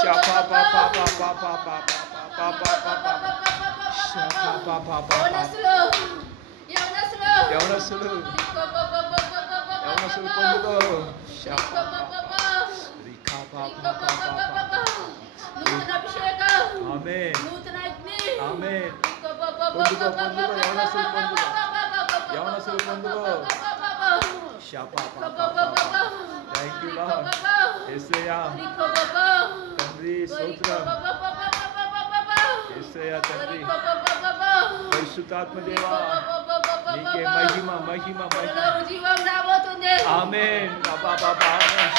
Shapa pa pa pa pa pa pa pa pa pa pa pa. Shapa pa pa pa pa. యవనస్తులు పొందుకో. Shapa pa pa pa. Rika pa pa pa pa pa. నూతన అభిషేకం. ఆమేన్. నూతన అగ్ని. ఆమేన్. పొందుకో పొందుకో యవనస్తులు పొందుకో. యవనస్తులు పొందుకో. Shapa pa pa pa pa. Thank you Lord. యేసయ్యా తండ్రి స్తోత్రం. యేసయ్యా తండ్రి పరిశుద్ధాత్మ దేవా నీకే మహిమ మహిమ మహిమ. జీవం రాబోతుంది. ఆమేన్. బాబా బాబా ఆమేన్.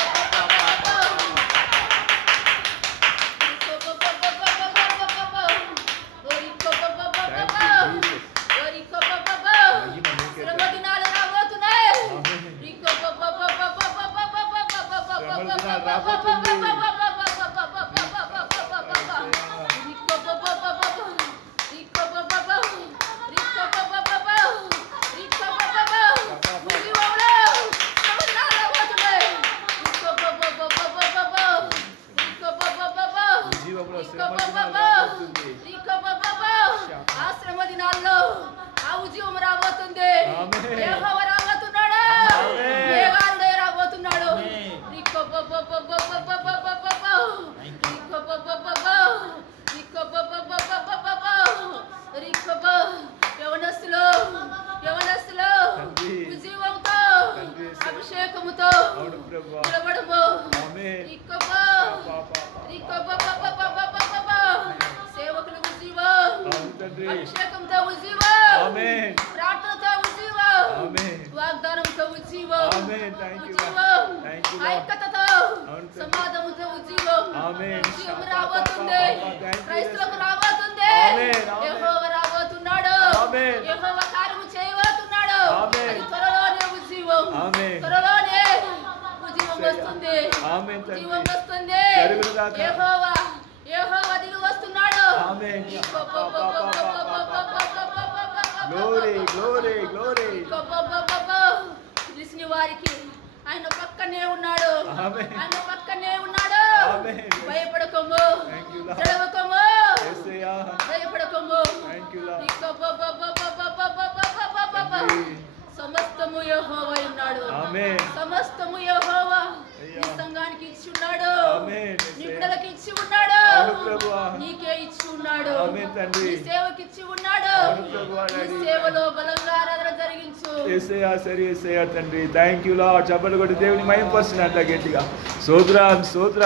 ఆశ్రమ దినాల్లో ఆ ఉద్యమం రాబోతుంది. యెహోవా రాబోతున్నాడు. దేవాలయుడే రాబోతున్నాడు. యవనస్తులు ఉద్యమంతో అభిషేకముతో నిలబడము. సేవకులు ఉజ్జీవం, అభిషేకంతో ఉజ్జీవం, ప్రార్థనతో ఉజ్జీవం, వాగ్దానంతో ఉజ్జీవం, ఐక్యతతో సమాధానంతో ఉజ్జీవం. ఉజ్జీవం రాబోతుంది. క్రైస్తవులకు రాబోతుంది. యెహోవా రాబోతున్నాడు. యెహోవా కార్యము చేయబోతున్నాడు. అది త్వరలోనే ఉజ్జీవం. త్వరలోనే ఉజ్జీవం వస్తుంది. జీవం వస్తుంది. యెహోవా దిగి వస్తున్నాడు. తెలిసిన వారికి ఆయన పక్కనే ఉన్నాడు. ఆయన పక్కనే ఉన్నాడు. భయపడకము, జడవకము, భయపడకము. సమస్తము యెహోవా ఉన్నాడు. సమస్తము యెహోవా నీ సంఘానికి ఇచ్చి ఉన్నాడు. నీ బిడ్డలకు ఇచ్చి ఉన్నాడు. నీకే ఇచ్చి ఉన్నాడు. నీ సేవకి ఇచ్చి ఉన్నాడు. నీ సేవలో బలంగా ఆరాధన జరిగించు. యేసయ్యా సరి యేసయ్యా తండ్రి థ్యాంక్ యూ లార్డ్. చప్పట్లు కొట్టి దేవుని మహిమపరుస్తున్నట్ల గట్టిగా స్తోత్రం స్తోత్రం.